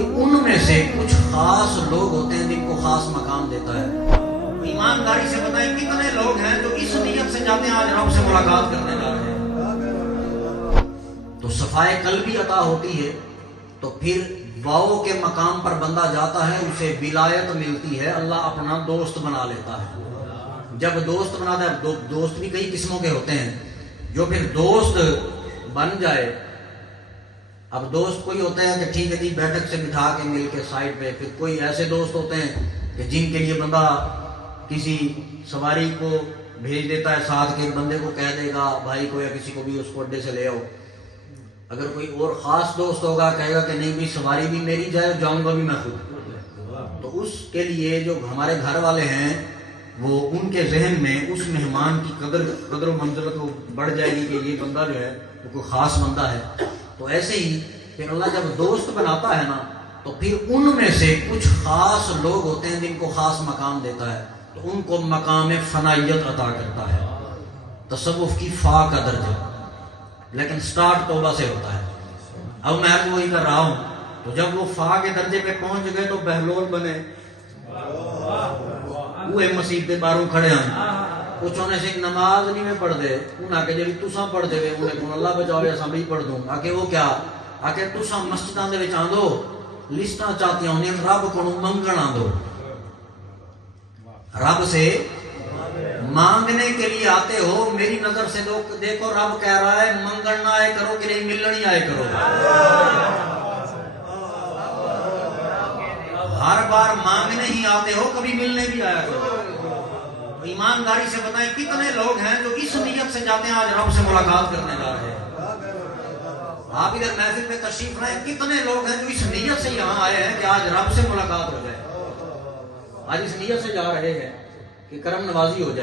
پھر ان میں سے کچھ خاص لوگ ہوتے ہیں جن کو خاص مقام دیتا ہے۔ ایمانداری سے بتائیں کتنے لوگ ہیں جو اس نیت سے جاتے ہیں آج رب سے ملاقات کرنے جا رہے ہیں؟ تو صفائے قلبی عطا ہوتی ہے، تو پھر واؤ کے مقام پر بندہ جاتا ہے، اسے ولایت ملتی ہے، اللہ اپنا دوست بنا لیتا ہے۔ جب دوست بناتا ہے، دوست بھی کئی قسموں کے ہوتے ہیں، جو پھر دوست بن جائے، اب دوست کوئی ہوتا ہے کہ ٹھیک ہے جی بیٹھک سے بٹھا کے مل کے سائڈ پہ، پھر کوئی ایسے دوست ہوتے ہیں کہ جن کے لیے بندہ کسی سواری کو بھیج دیتا ہے ساتھ کے بندے کو کہہ دے گا بھائی کو یا کسی کو بھی اس کو اڈے سے لے آؤ۔ اگر کوئی اور خاص دوست ہوگا کہے گا کہ نہیں بھی سواری بھی میری جائے، جاؤں گا بھی میں خود۔ تو اس کے لیے جو ہمارے گھر والے ہیں وہ ان کے ذہن میں اس مہمان کی قدر و منزلت وہ بڑھ جائے گی کہ یہ بندہ جو ہے وہ کوئی خاص بندہ ہے۔ تو ایسے ہی پھر اللہ جب دوست بناتا ہے نا، تو پھر ان میں سے کچھ خاص لوگ ہوتے ہیں جن کو خاص مقام دیتا ہے، تو ان کو مقام فنائیت عطا کرتا ہے، تصوف کی فا کا درجہ، لیکن سٹارٹ توبہ سے ہوتا ہے۔ اب میں وہی کر رہا ہوں، تو جب وہ فا کے درجے پہ پہنچ گئے تو بہلول بنے، وہ مسیح کے باروں کھڑے ہیں، کچھ ہونے سے نماز نہیں میں پڑھ دے، انہاں کے جڑی تساں پڑھ دے وے انہیں کون اللہ بچاوے اساں بھی پڑھ دوں، آکے وہ کیا آکے تساں مسجداں دے وچ آندو لسٹاں چاہتیاں ہوندیاں رب کو منگن آندو، رب سے مانگنے کے لیے آتے ہو، میری نظر سے دیکھو رب کہہ رہا ہے منگن نہ آئے کرو کہ نہیں ملن ہی آئے کرو۔ ہر بار مانگنے ہی آتے ہو، کبھی ملنے بھی آیا کرو۔ ایمانداری سے بتائیں کتنے لوگ ہیں جو اس نیت سے جاتے ہیں آج رب سے ملاقات کرنے جا رہے ہیں؟ آپ ادھر محفل پہ تشریف لائیں، کتنے لوگ ہیں جو اس نیت سے یہاں آئے ہیں کہ آج رب سے ملاقات ہو جائے، آج اس نیت سے جا رہے ہیں کہ کرم نوازی ہو جائے۔